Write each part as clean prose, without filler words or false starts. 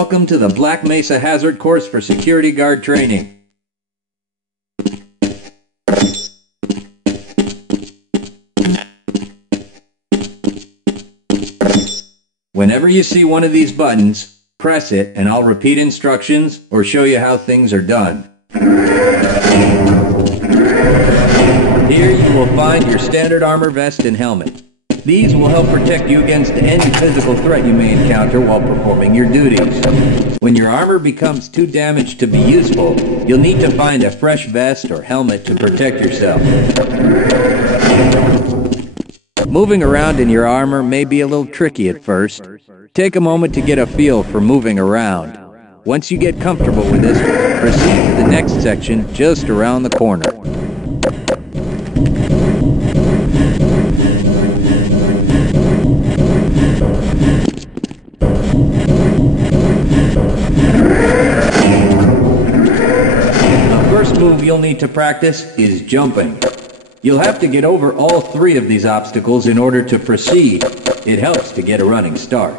Welcome to the Black Mesa Hazard Course for Security Guard Training. Whenever you see one of these buttons, press it and I'll repeat instructions or show you how things are done. Here you will find your standard armor vest and helmet. These will help protect you against any physical threat you may encounter while performing your duties. When your armor becomes too damaged to be useful, you'll need to find a fresh vest or helmet to protect yourself. Moving around in your armor may be a little tricky at first. Take a moment to get a feel for moving around. Once you get comfortable with this, proceed to the next section just around the corner. Move you'll need to practice is jumping. You'll have to get over all three of these obstacles in order to proceed. It helps to get a running start.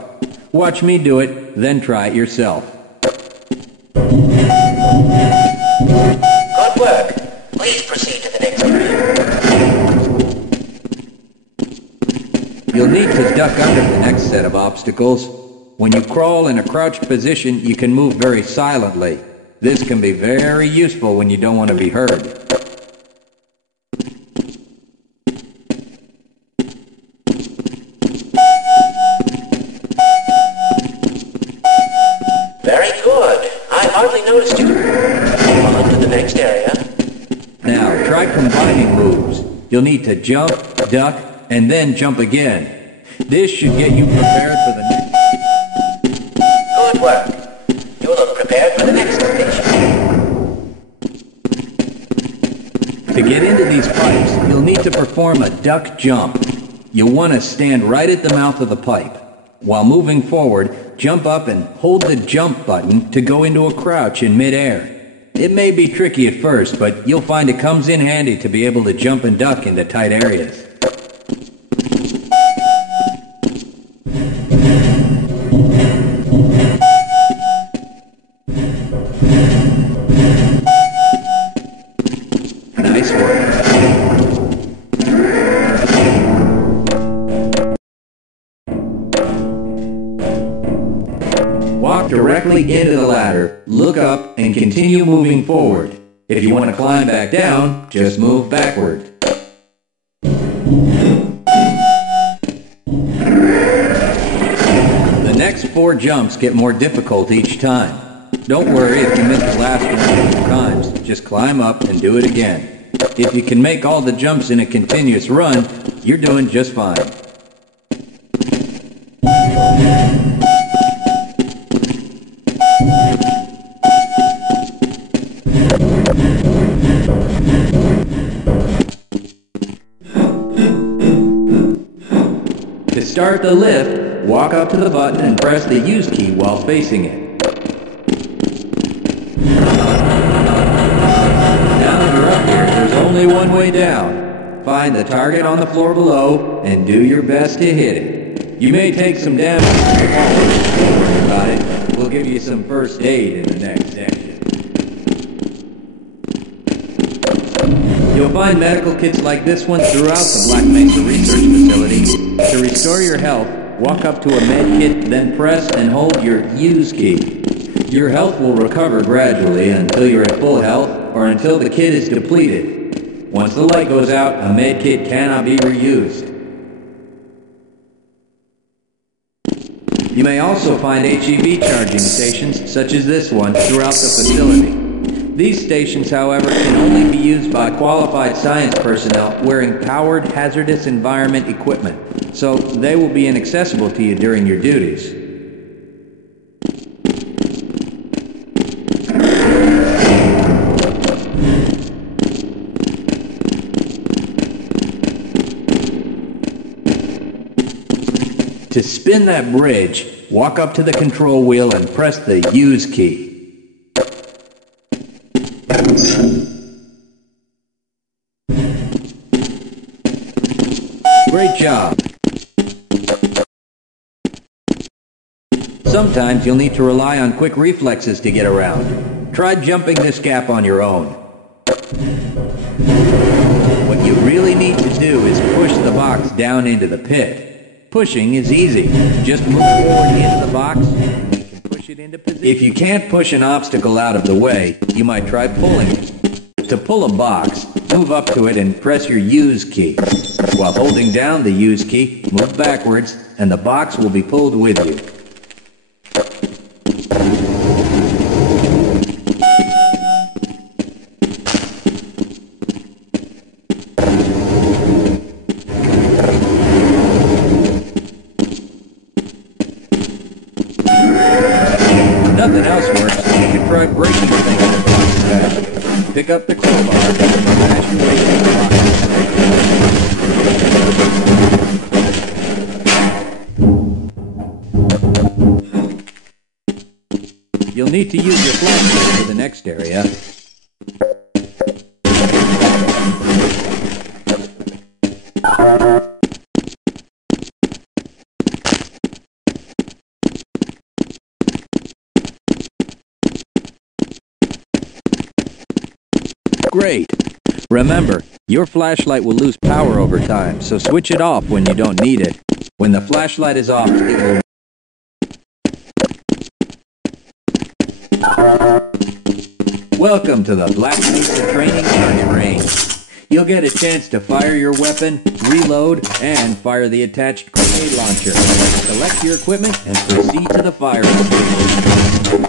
Watch me do it, then try it yourself. Good work. Please proceed to the next area. You'll need to duck under the next set of obstacles. When you crawl in a crouched position, you can move very silently. This can be very useful when you don't want to be heard. Very good. I hardly noticed you. On to the next area. Now, try combining moves. You'll need to jump, duck, and then jump again. This should get you prepared for the next... Good work. You look prepared for the next station. To get into these pipes, you'll need to perform a duck jump. You'll want to stand right at the mouth of the pipe. While moving forward, jump up and hold the jump button to go into a crouch in midair. It may be tricky at first, but you'll find it comes in handy to be able to jump and duck into tight areas. Nice work. Walk directly into the ladder, look up, and continue moving forward. If you want to climb back down, just move backward. The next 4 jumps get more difficult each time. Don't worry if you miss the last one a few times, just climb up and do it again. If you can make all the jumps in a continuous run, you're doing just fine. To start the lift, walk up to the button and press the use key while facing it. Now that you're up here, there's only one way down. Find the target on the floor below and do your best to hit it. You may take some damage from the fall. Don't worry about it. We'll give you some first aid in the next section. You'll find medical kits like this one throughout the Black Mesa Research Facility. To restore your health, walk up to a med kit, then press and hold your use key. Your health will recover gradually until you're at full health or until the kit is depleted. Once the light goes out, a med kit cannot be reused. You may also find HEV charging stations, such as this one, throughout the facility. These stations, however, can only be used by qualified science personnel wearing powered hazardous environment equipment, so they will be inaccessible to you during your duties. To spin that bridge, walk up to the control wheel and press the use key. Great job. Sometimes you'll need to rely on quick reflexes to get around. Try jumping this gap on your own. What you really need to do is push the box down into the pit. Pushing is easy. Just move forward into the box and you can push it into position. If you can't push an obstacle out of the way, you might try pulling it. To pull a box, move up to it and press your use key. While holding down the use key, move backwards and the box will be pulled with you. Nothing else works, you can try breaking the thing in the box fashion. Pick up the crowbar and smash your way into the box. You'll need to use your flashlight for the next area. Great! Remember, your flashlight will lose power over time, so switch it off when you don't need it. When the flashlight is off, it will... Welcome to the Black Mesa Training Target Range. You'll get a chance to fire your weapon, reload, and fire the attached grenade launcher. Select your equipment and proceed to the firing station.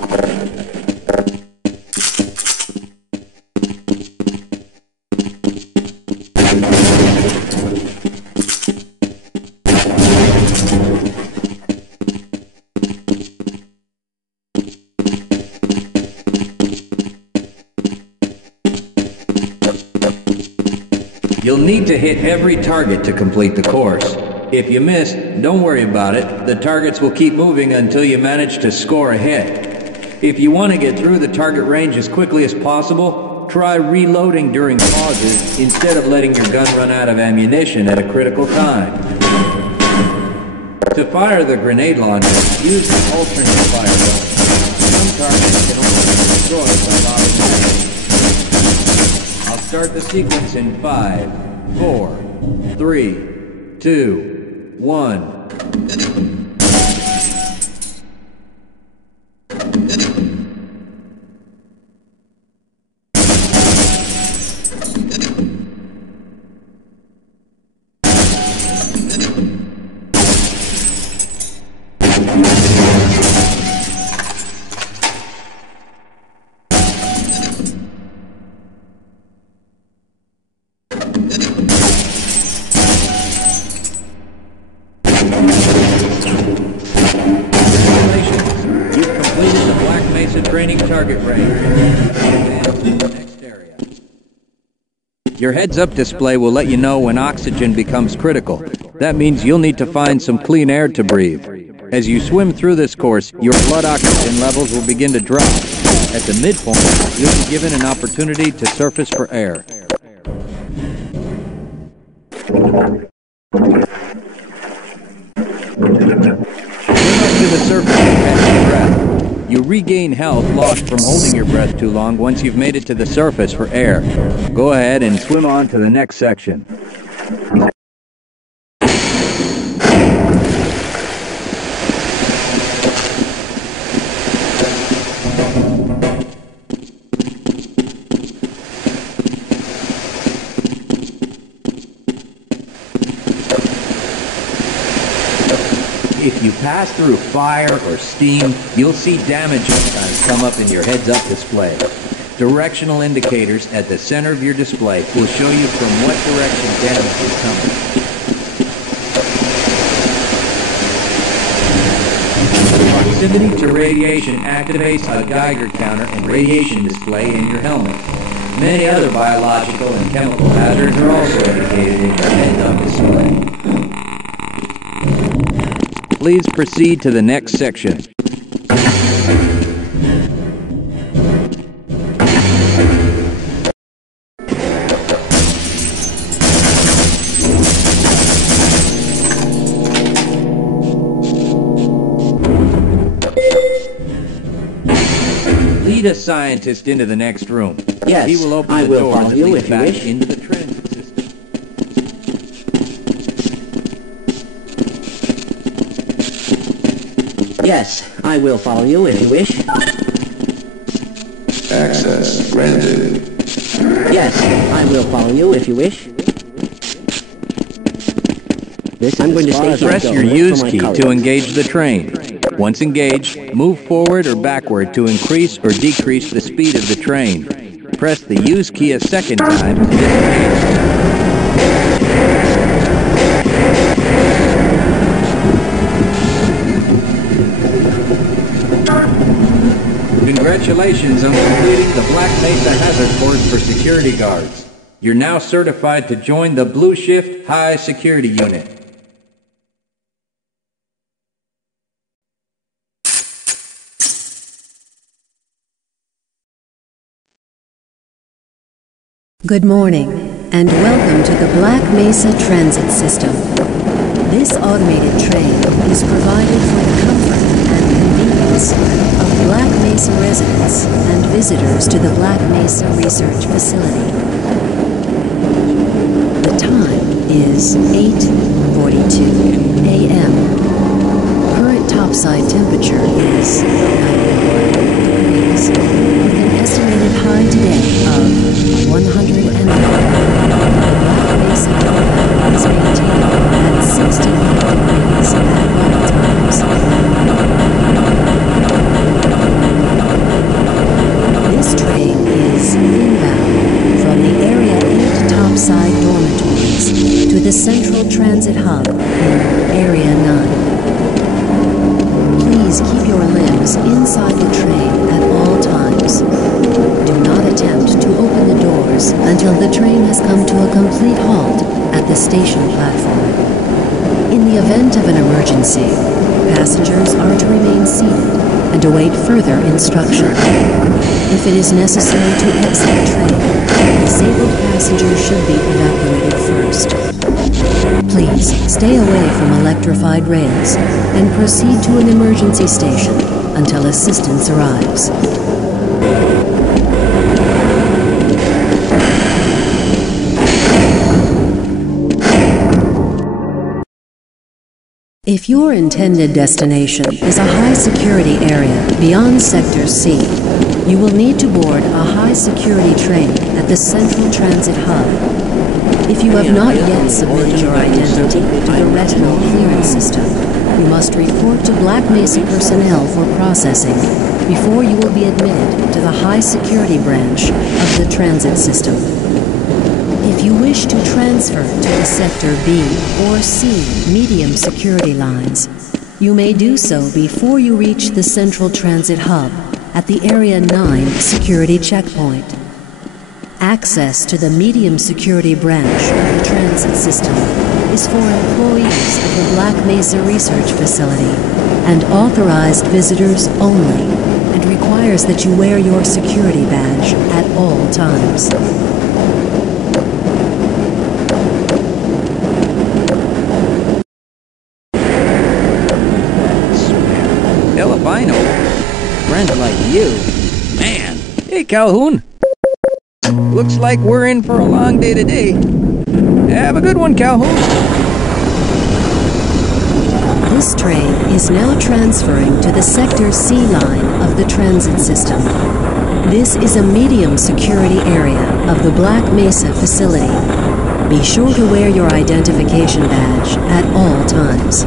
You'll need to hit every target to complete the course. If you miss, don't worry about it. The targets will keep moving until you manage to score a hit. If you want to get through the target range as quickly as possible, try reloading during pauses instead of letting your gun run out of ammunition at a critical time. To fire the grenade launcher, use the alternate fire button. Some targets can only be destroyed by lobbing. I'll start the sequence in 5, 4, 3, 2, 1. Training target range. Advance to the next area. Your heads-up display will let you know when oxygen becomes critical. That means you'll need to find some clean air to breathe. As you swim through this course, your blood oxygen levels will begin to drop. At the midpoint, you'll be given an opportunity to surface for air. Swim up to the surface and catch your breath. You regain health lost from holding your breath too long once you've made it to the surface for air. Go ahead and swim on to the next section. If you pass through fire or steam, you'll see damage signs come up in your heads-up display. Directional indicators at the center of your display will show you from what direction damage is coming. Proximity to radiation activates a Geiger counter and radiation display in your helmet. Many other biological and chemical hazards are also indicated in your heads-up display. Please proceed to the next section. Lead a scientist into the next room. Yes, He will open I the will doors follow that you lead if you back wish. into the transit system. Yes, I will follow you if you wish. Access granted. Yes, I will follow you if you wish. I'm going to stay here. Press your use key to engage the train. Once engaged, move forward or backward to increase or decrease the speed of the train. Press the use key a second time to disengage. Congratulations on completing the Black Mesa Hazard Course for security guards. You're now certified to join the Blue Shift High Security Unit. Good morning, and welcome to the Black Mesa Transit System. This automated train is provided for the comfort and convenience of Black Mesa residents and visitors to the Black Mesa Research Facility. The time is 8:42 a.m. Current topside temperature is 91 degrees, with an estimated high today of 109. The Black Mesa thermometer is maintained at 68 degrees at all times. This train is inbound from the Area 8 topside dormitories to the Central Transit Hub in Area 9. Please keep your limbs inside the train at all times. Do not attempt to open the doors until the train has come to a complete halt at the station platform. In the event of an emergency, passengers are to remain seated and await further instruction. If it is necessary to exit the train, disabled passengers should be evacuated first. Please stay away from electrified rails and proceed to an emergency station until assistance arrives. If your intended destination is a high-security area beyond Sector C, you will need to board a high-security train at the Central Transit Hub. If you have not yet submitted your identity to the retinal clearance system, you must report to Black Mesa personnel for processing before you will be admitted to the high-security branch of the transit system. If you wish to transfer to the Sector B or C medium security lines, you may do so before you reach the Central Transit Hub at the Area 9 security checkpoint. Access to the medium security branch of the transit system is for employees of the Black Mesa Research Facility and authorized visitors only, and requires that you wear your security badge at all times. Albino, friends like you. Man. Hey, Calhoun. Looks like we're in for a long day today. Have a good one, Calhoun. This train is now transferring to the Sector C line of the transit system. This is a medium security area of the Black Mesa facility. Be sure to wear your identification badge at all times.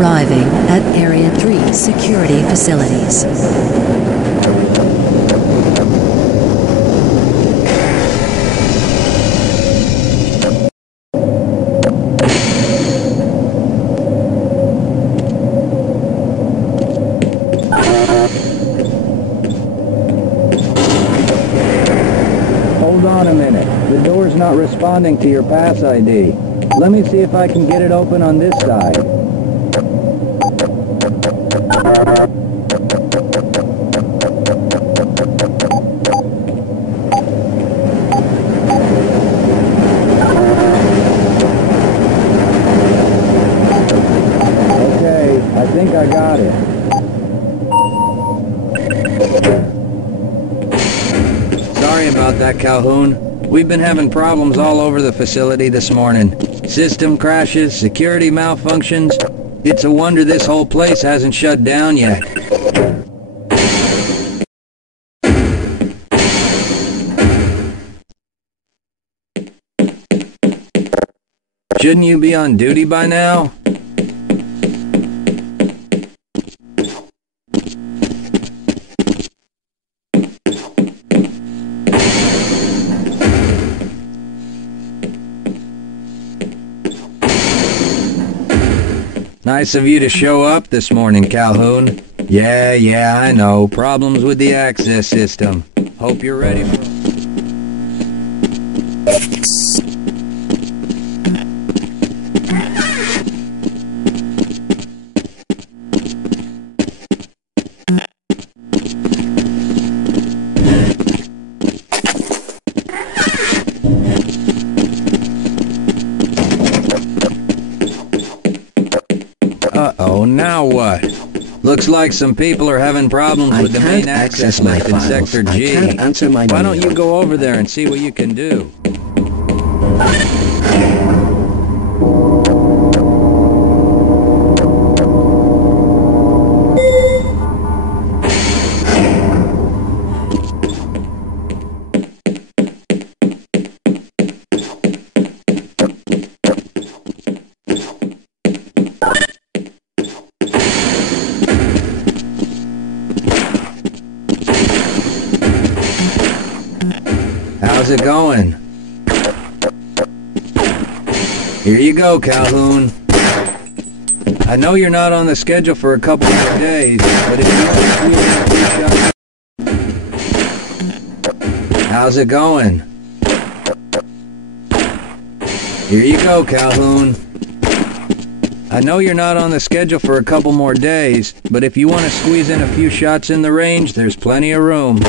Arriving at Area 3 security facilities. Hold on a minute. The door's not responding to your pass ID. Let me see if I can get it open on this side. Okay, I think I got it. Sorry about that, Calhoun. We've been having problems all over the facility this morning. System crashes, security malfunctions. It's a wonder this whole place hasn't shut down yet. Shouldn't you be on duty by now? Nice of you to show up this morning, Calhoun. Yeah, I know. Problems with the access system. Hope you're ready for... Uh-oh, now what? Looks like some people are having problems with the main access lift in Sector G. Why don't you go over there and see what you can do? How's it going? Here you go, Calhoun. I know you're not on the schedule for a couple more days, but if you How's it going? Here you go, Calhoun. I know you're not on the schedule for a couple more days, but if you want to squeeze in a few shots in the range, there's plenty of room.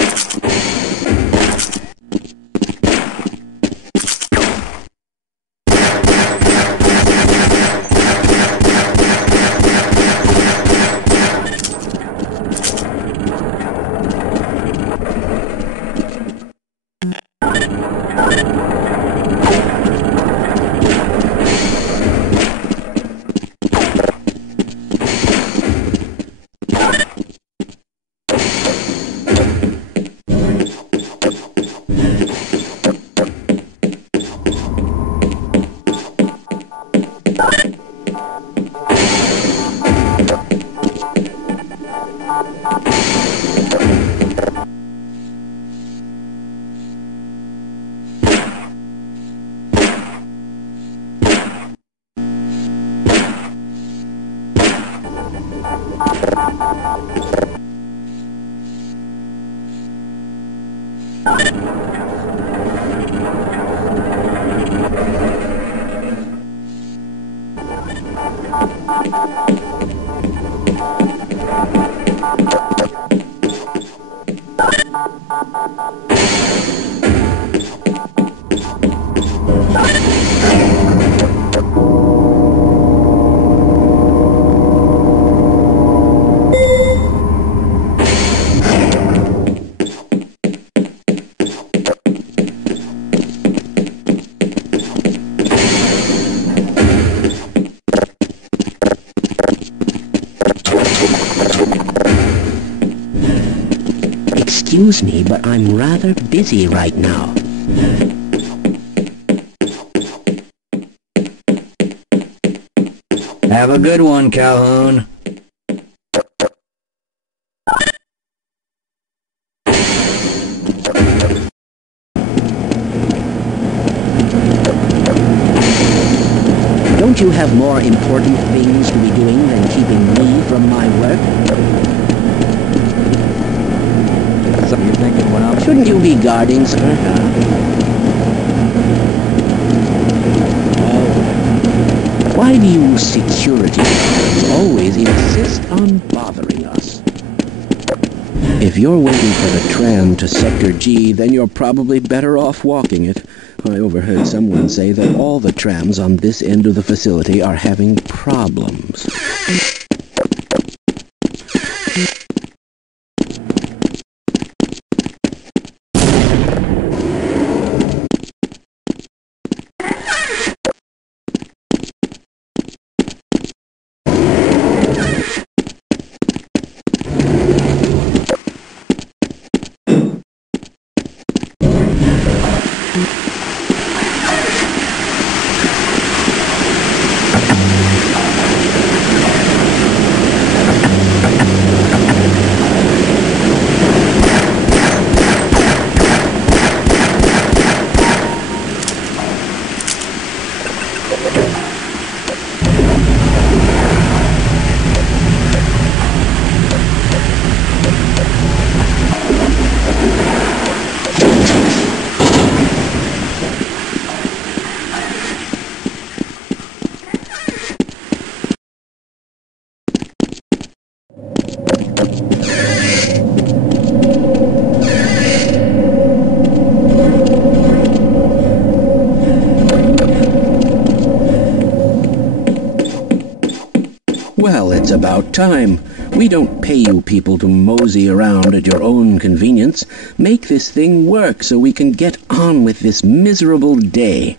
Excuse me, but I'm rather busy right now. Have a good one, Calhoun. Don't you have more important things to be doing than keeping me from my work? So you're thinking when I'm... Shouldn't you be guarding Starog? Why do you security always insist on bothering us? If you're waiting for the tram to Sector G, then you're probably better off walking it. I overheard someone say that all the trams on this end of the facility are having problems. Well, it's about time. We don't pay you people to mosey around at your own convenience. Make this thing work so we can get on with this miserable day.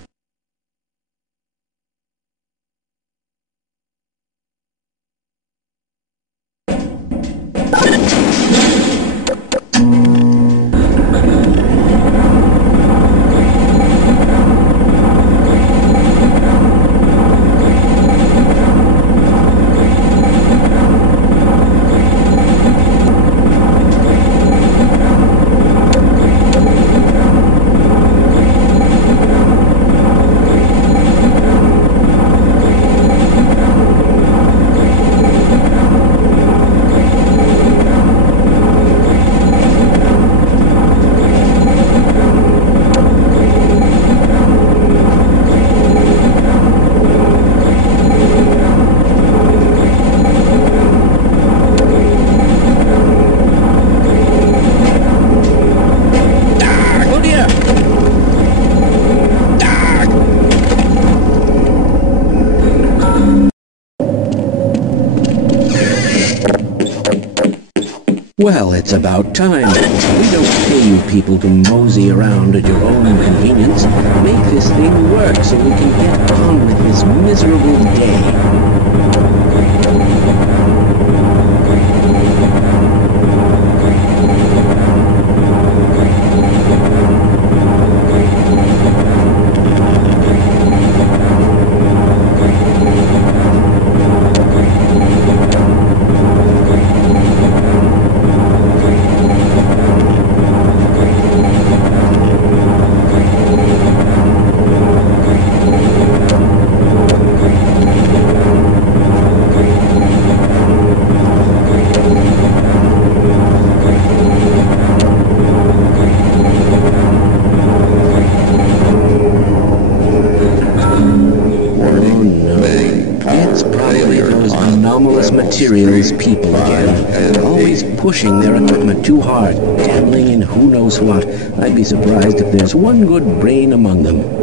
Well, it's about time. We don't pay you people to mosey around at your own convenience. Make this thing work so we can get on with this miserable day. Materials people again, always pushing their equipment too hard, dabbling in who knows what. I'd be surprised if there's one good brain among them.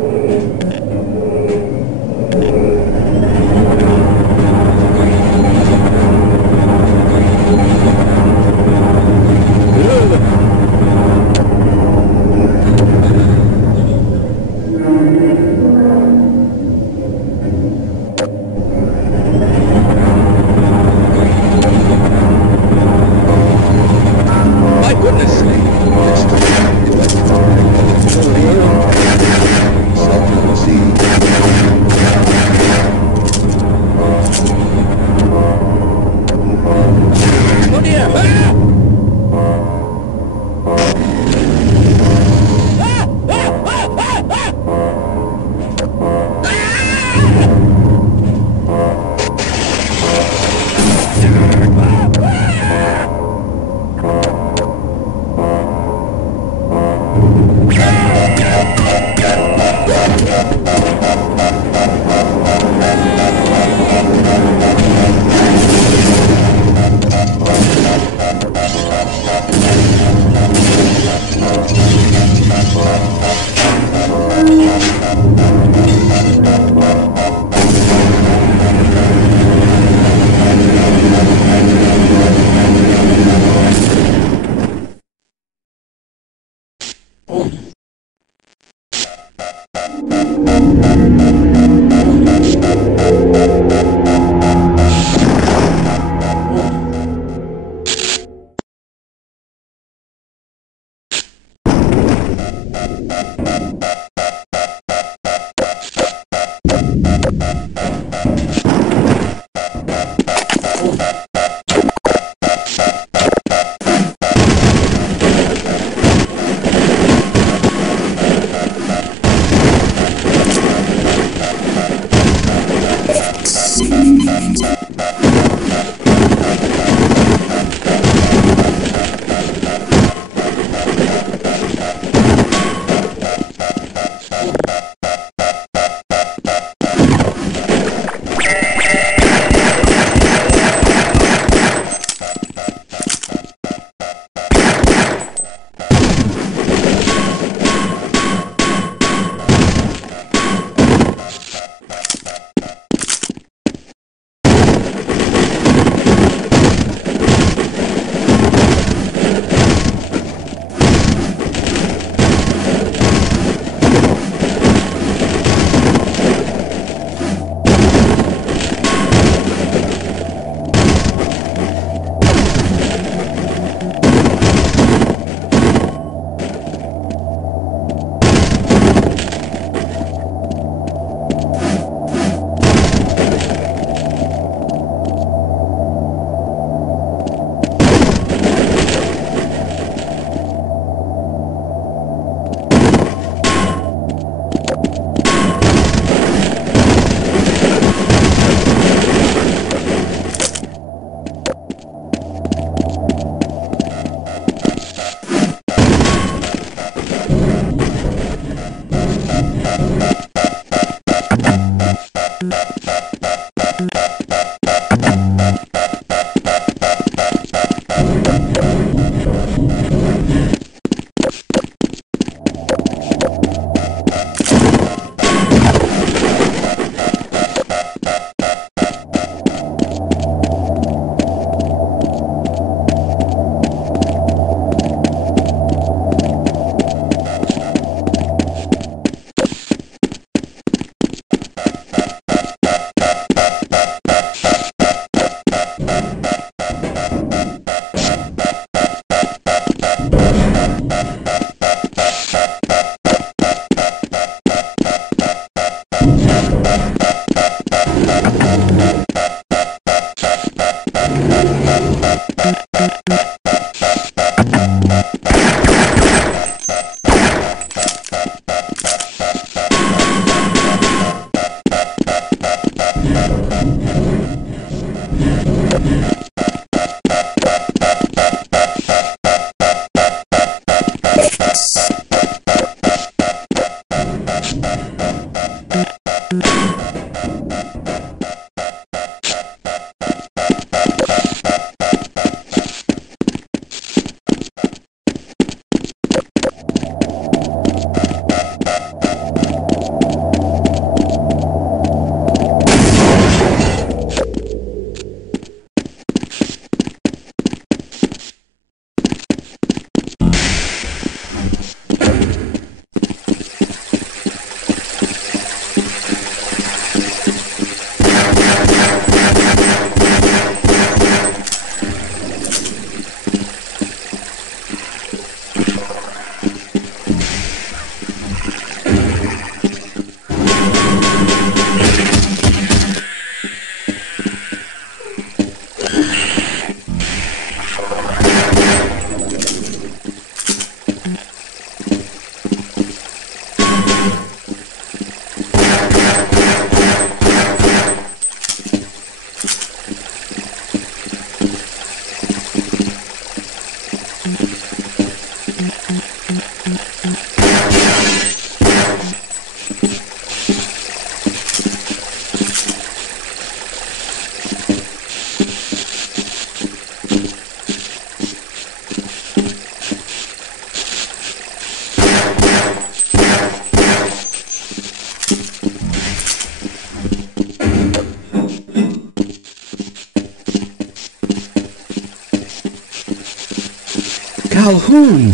Calhoun!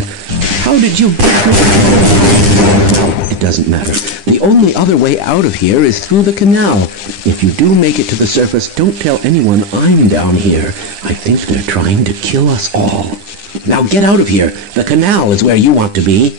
How did you get here? It doesn't matter. The only other way out of here is through the canal. If you do make it to the surface, don't tell anyone I'm down here. I think they're trying to kill us all. Now get out of here. The canal is where you want to be.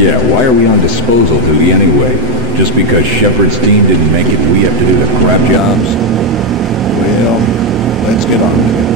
Yeah, why are we on disposal duty anyway? Just because Shepard's team didn't make it, we have to do the crap jobs? Well, let's get on with it.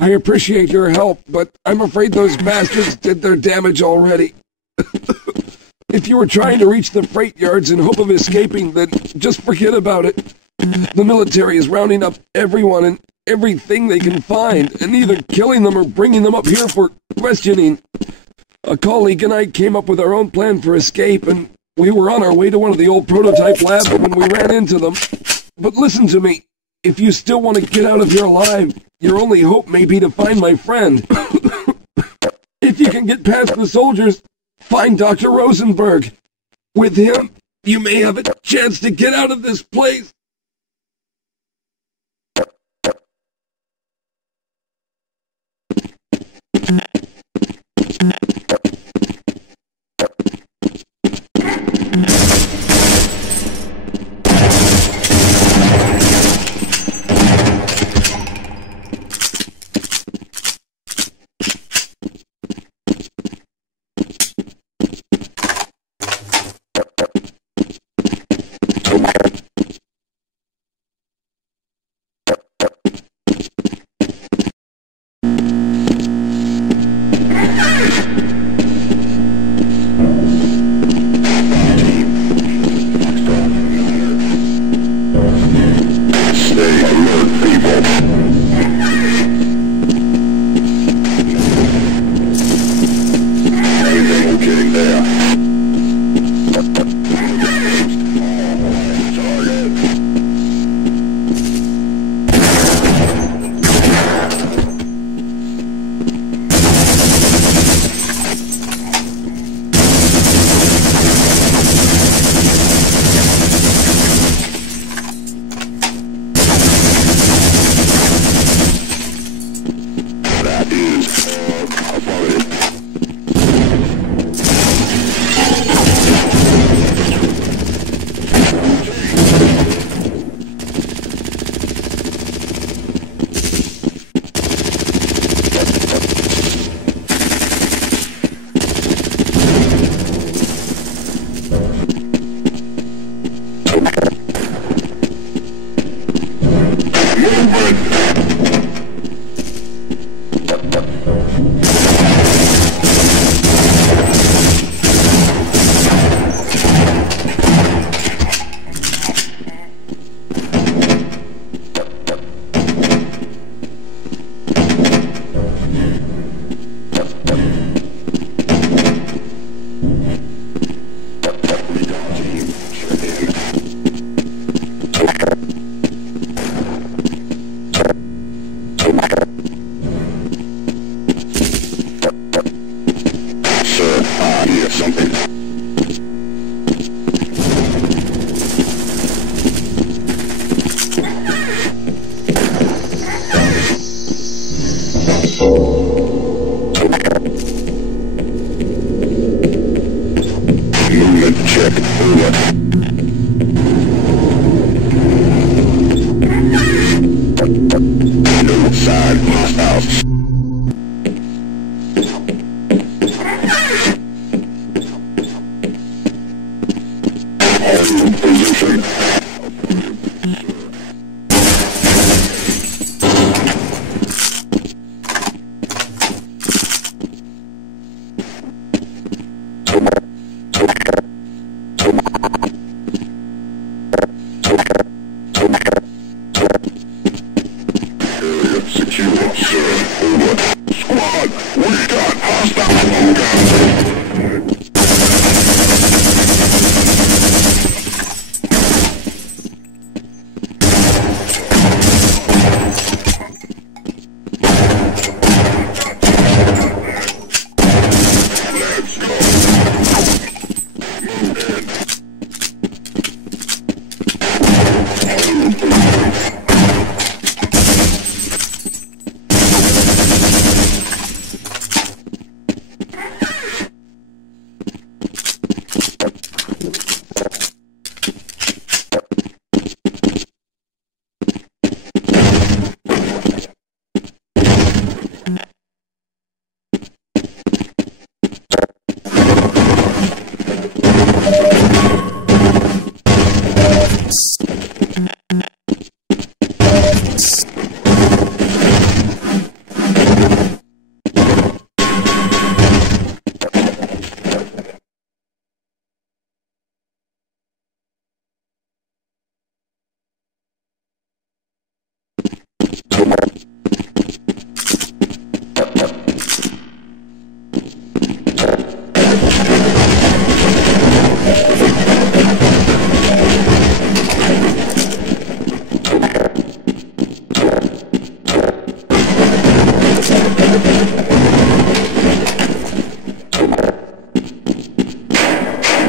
I appreciate your help, but I'm afraid those bastards did their damage already. If you were trying to reach the freight yards in hope of escaping, then just forget about it. The military is rounding up everyone and everything they can find, and either killing them or bringing them up here for questioning. A colleague and I came up with our own plan for escape, and we were on our way to one of the old prototype labs when we ran into them. But listen to me. If you still want to get out of here alive, your only hope may be to find my friend. If you can get past the soldiers, find Dr. Rosenberg. With him, you may have a chance to get out of this place.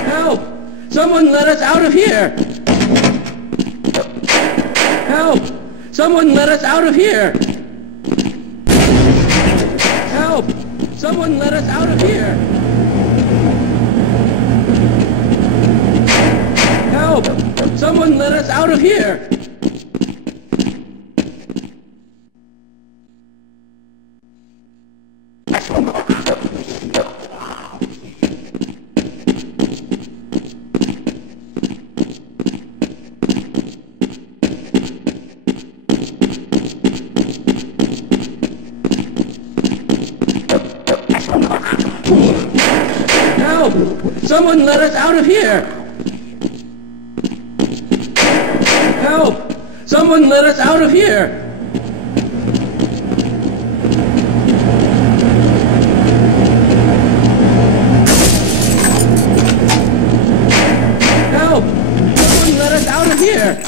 Help! Someone let us out of here! Help! Someone let us out of here! Help! Someone let us out of here! Help! Someone let us out of here! Help! Someone let us out of here! Help! Someone let us out of here! Help! Someone let us out of here!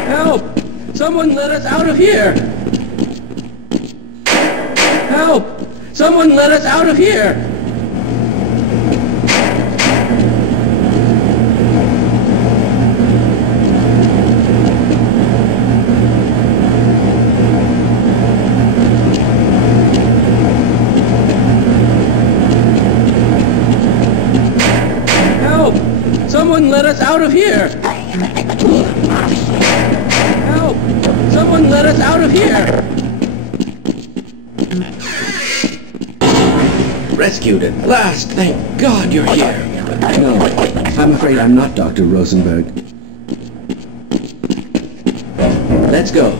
Help! Someone let us out of here! Help! Someone let us out of here! Help! Someone let us out of here! Help! Someone let us out of here! Rescued at last! Thank God you're here! No, I'm afraid I'm not Dr. Rosenberg. Let's go.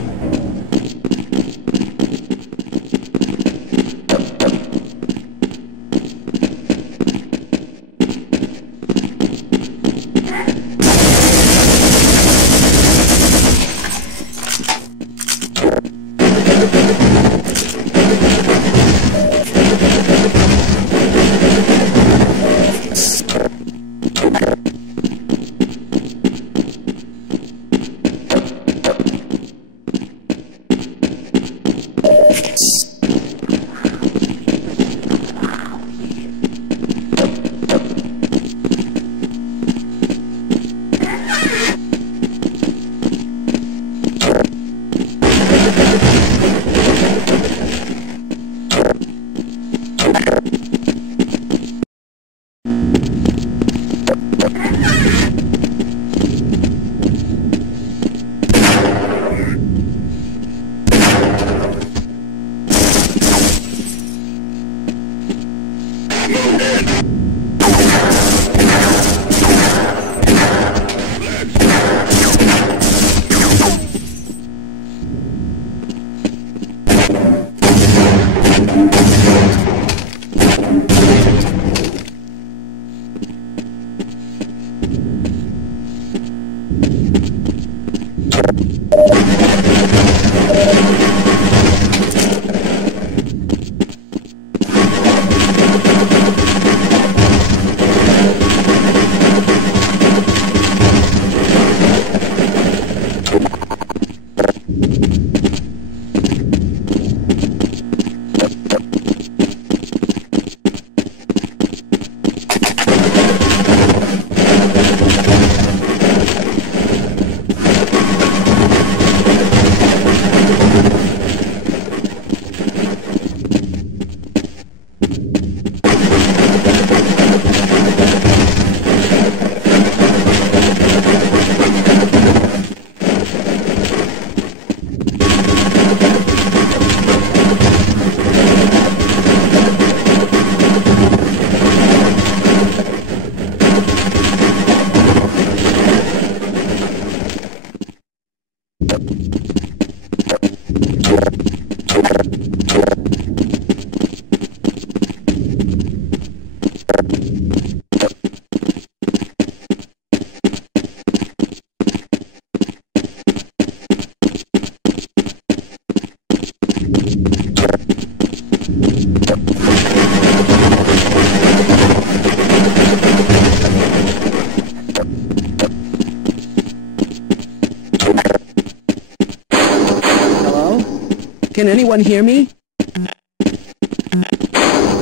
Can anyone hear me?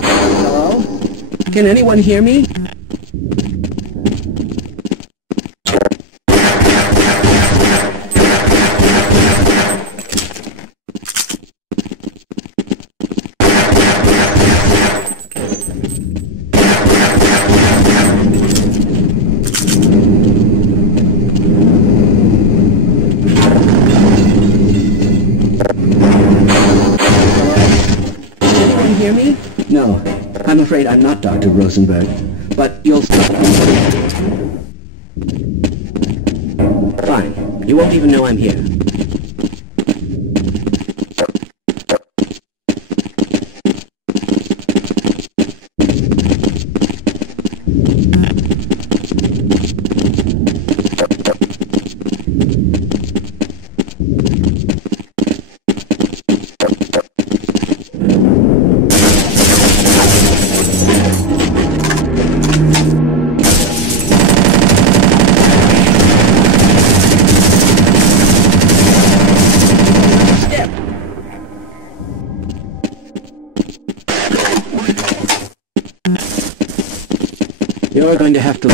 Hello? Can anyone hear me? Hear me? No, I'm afraid I'm not Dr. Rosenberg, but you'll stop. Fine. You won't even know I'm here. You're going to have to...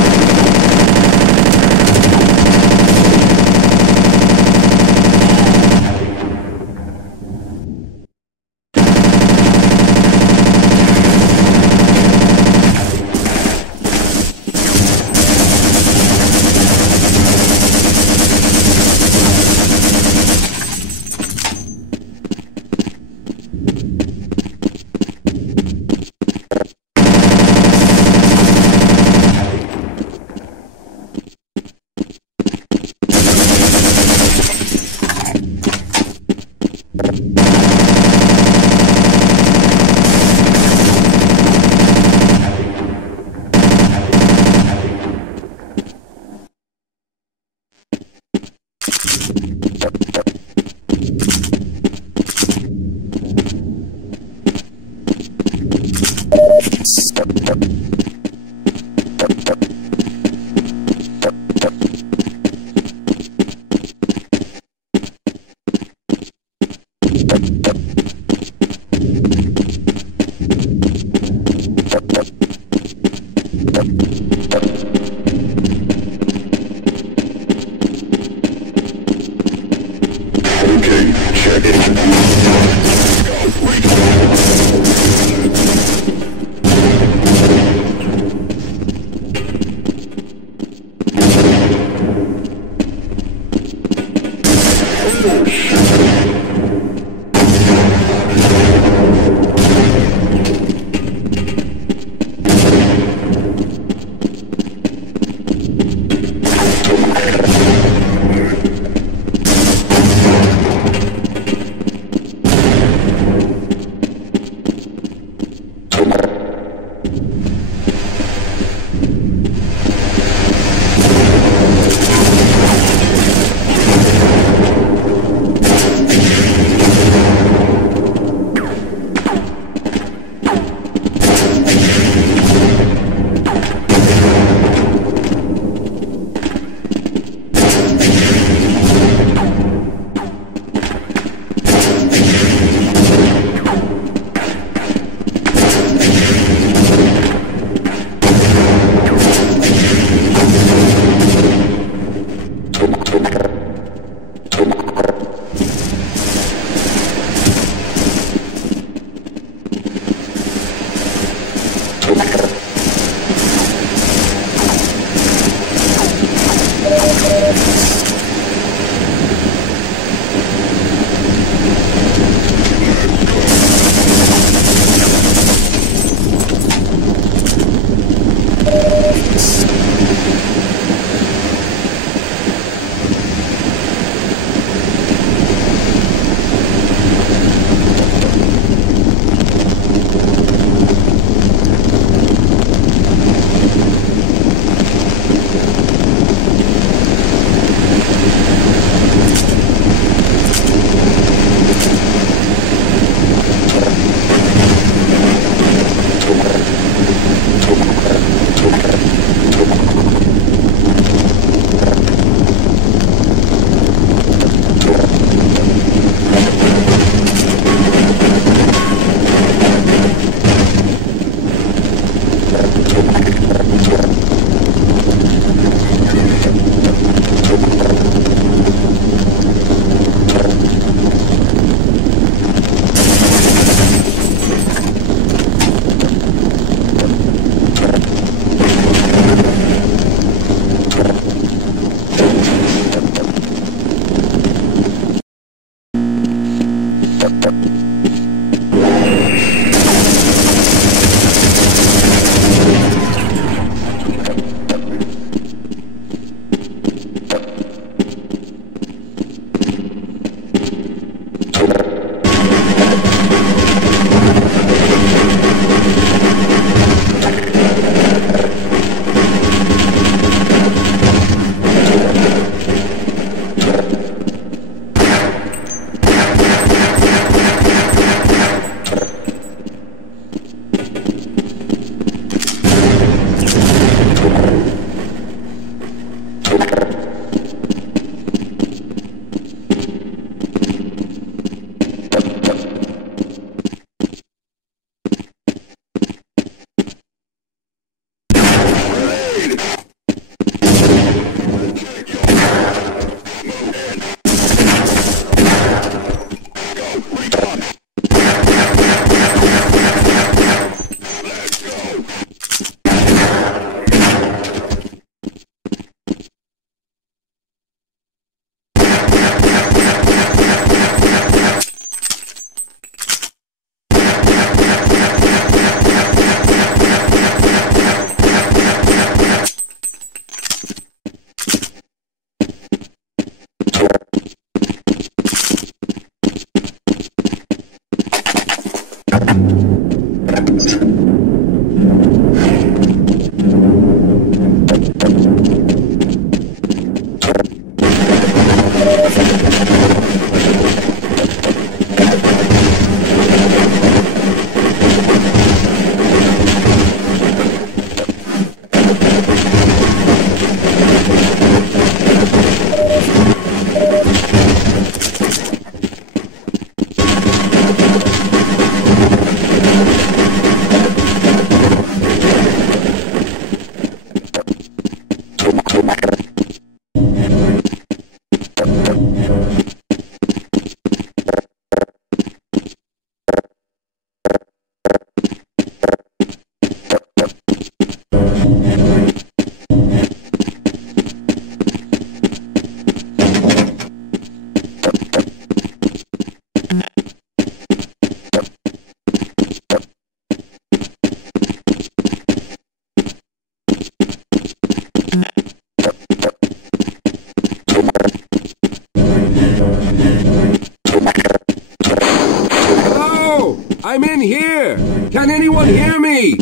I'm in here! Can anyone hear me?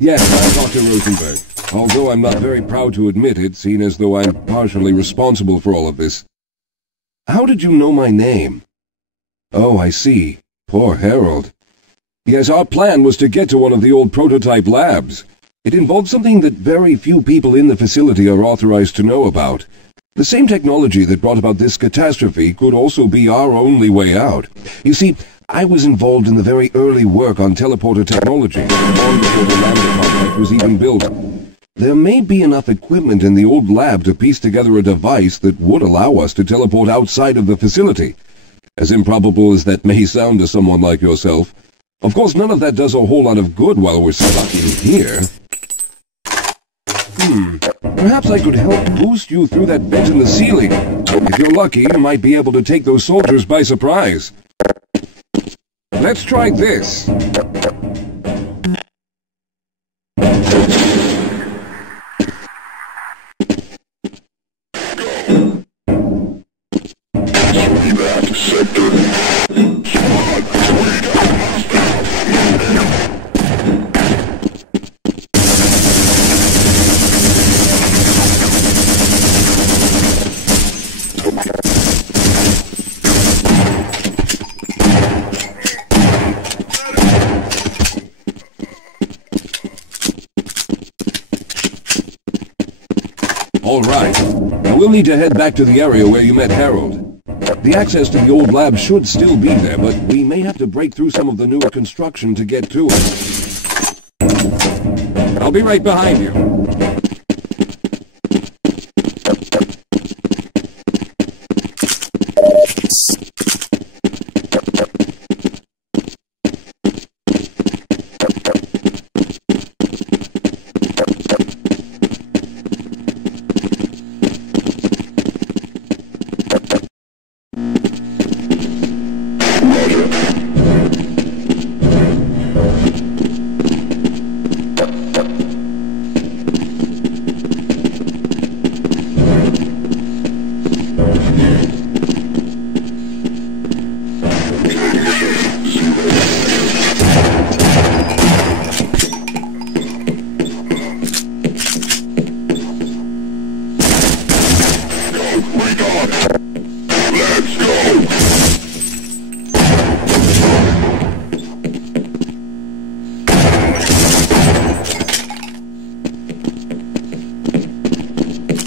Yes, I'm Dr. Rosenberg, although I'm not very proud to admit it, seeing as though I'm partially responsible for all of this. How did you know my name? Oh, I see. Poor Harold. Yes, our plan was to get to one of the old prototype labs. It involved something that very few people in the facility are authorized to know about. The same technology that brought about this catastrophe could also be our only way out. You see, I was involved in the very early work on teleporter technology, long before the lander complex was even built. There may be enough equipment in the old lab to piece together a device that would allow us to teleport outside of the facility. As improbable as that may sound to someone like yourself, of course none of that does a whole lot of good while we're stuck in here. Perhaps I could help boost you through that vent in the ceiling. If you're lucky, you might be able to take those soldiers by surprise. Let's try this. All right. Now we'll need to head back to the area where you met Harold. The access to the old lab should still be there, but we may have to break through some of the newer construction to get to it. I'll be right behind you.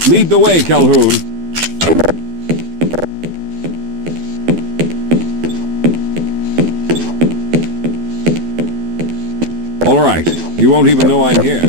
Lead the way, Calhoun. All right. You won't even know I'm here.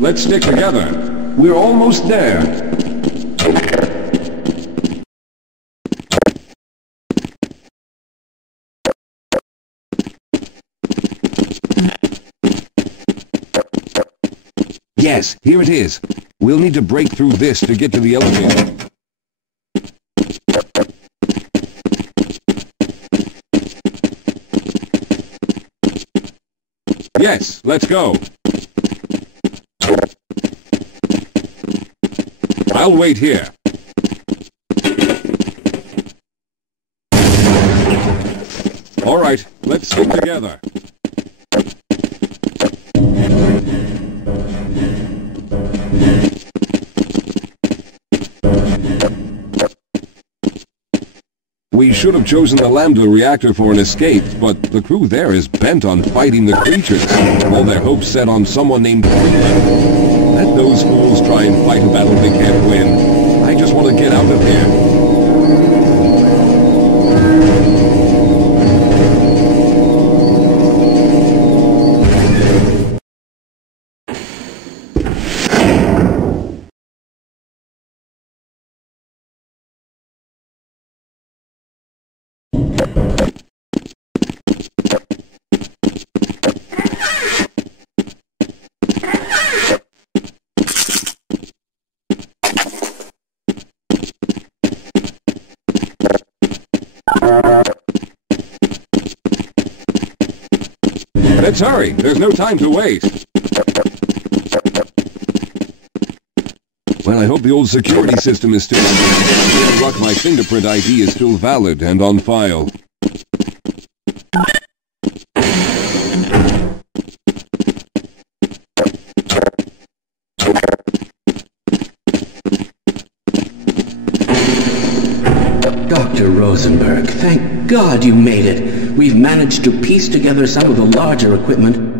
Let's stick together. We're almost there. Yes, here it is. We'll need to break through this to get to the elevator. Yes, let's go. I'll wait here. All right, let's stick together. We should have chosen the Lambda reactor for an escape, but the crew there is bent on fighting the creatures. All their hopes set on someone named Freeman. Let those fools try and fight a battle they can't win. I just want to get out of here. Let's hurry. There's no time to waste. Well, I hope the old security system is still... Good luck, my fingerprint ID is still valid and on file. Dr. Rosenberg, thank God you made it. We've managed to piece together some of the larger equipment,